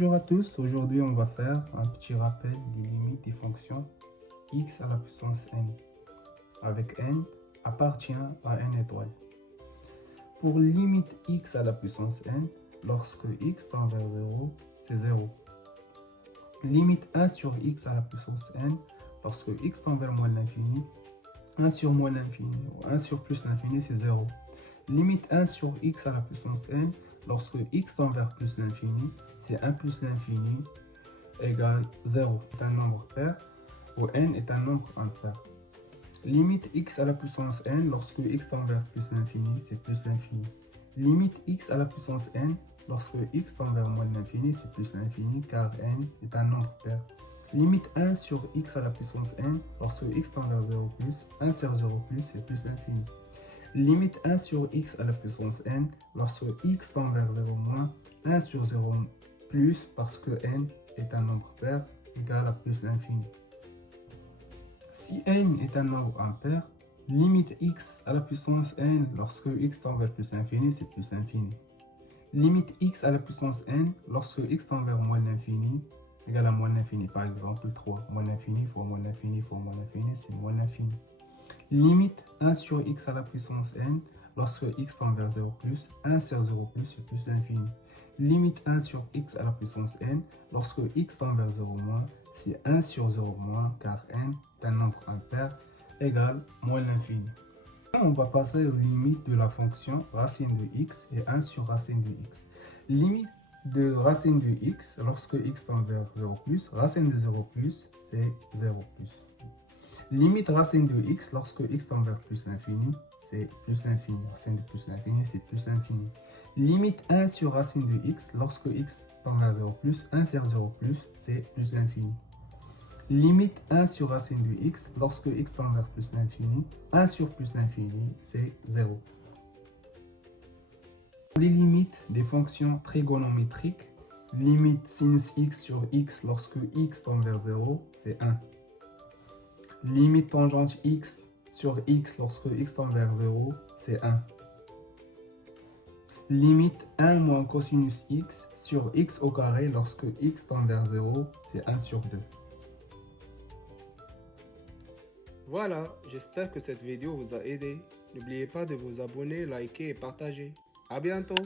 Bonjour à tous, aujourd'hui on va faire un petit rappel des limites des fonctions x à la puissance n, avec n appartient à n étoile. Pour limite x à la puissance n, lorsque x tend vers 0, c'est 0. Limite 1 sur x à la puissance n, lorsque x tend vers moins l'infini, 1 sur moins l'infini ou 1 sur plus l'infini, c'est 0. Limite 1 sur x à la puissance n, lorsque x tend vers plus l'infini, c'est 1 plus l'infini égale 0. C'est un nombre pair où n est un nombre impair. Limite x à la puissance n, lorsque x tend vers plus l'infini, c'est plus l'infini. Limite x à la puissance n, lorsque x tend vers moins l'infini, c'est plus l'infini car n est un nombre pair. Limite 1 sur x à la puissance n, lorsque x tend vers 0 plus, 1 sur 0 plus, c'est plus l'infini. Limite 1 sur x à la puissance n, lorsque x tend vers 0 moins, 1 sur 0 plus, parce que n est un nombre pair, égale à plus l'infini. Si n est un nombre impair, limite x à la puissance n, lorsque x tend vers plus l'infini, c'est plus l'infini. Limite x à la puissance n, lorsque x tend vers moins l'infini, égale à moins l'infini. Par exemple, 3. Moins l'infini fois moins l'infini fois moins l'infini, c'est moins l'infini. Limite 1 sur x à la puissance n, lorsque x tend vers 0 plus, 1 sur 0 plus, c'est plus l'infini. Limite 1 sur x à la puissance n, lorsque x tend vers 0 moins, c'est 1 sur 0 moins, car n est un nombre impair, égale moins l'infini. On va passer aux limites de la fonction racine de x et 1 sur racine de x. Limite de racine de x, lorsque x tend vers 0 plus, racine de 0 plus, c'est 0 plus. Limite racine de x, lorsque x tend vers plus l'infini, c'est plus l'infini. Racine de plus l'infini, c'est plus l'infini. Limite 1 sur racine de x, lorsque x tend vers 0 plus, 1 sur 0 plus, c'est plus l'infini. Limite 1 sur racine de x, lorsque x tend vers plus l'infini, 1 sur plus l'infini, c'est 0. Les limites des fonctions trigonométriques, limite sinus x sur x lorsque x tend vers 0, c'est 1. Limite tangente x sur x lorsque x tend vers 0, c'est 1. Limite 1 moins cosinus x sur x au carré lorsque x tend vers 0, c'est 1 sur 2. Voilà, j'espère que cette vidéo vous a aidé. N'oubliez pas de vous abonner, liker et partager. À bientôt!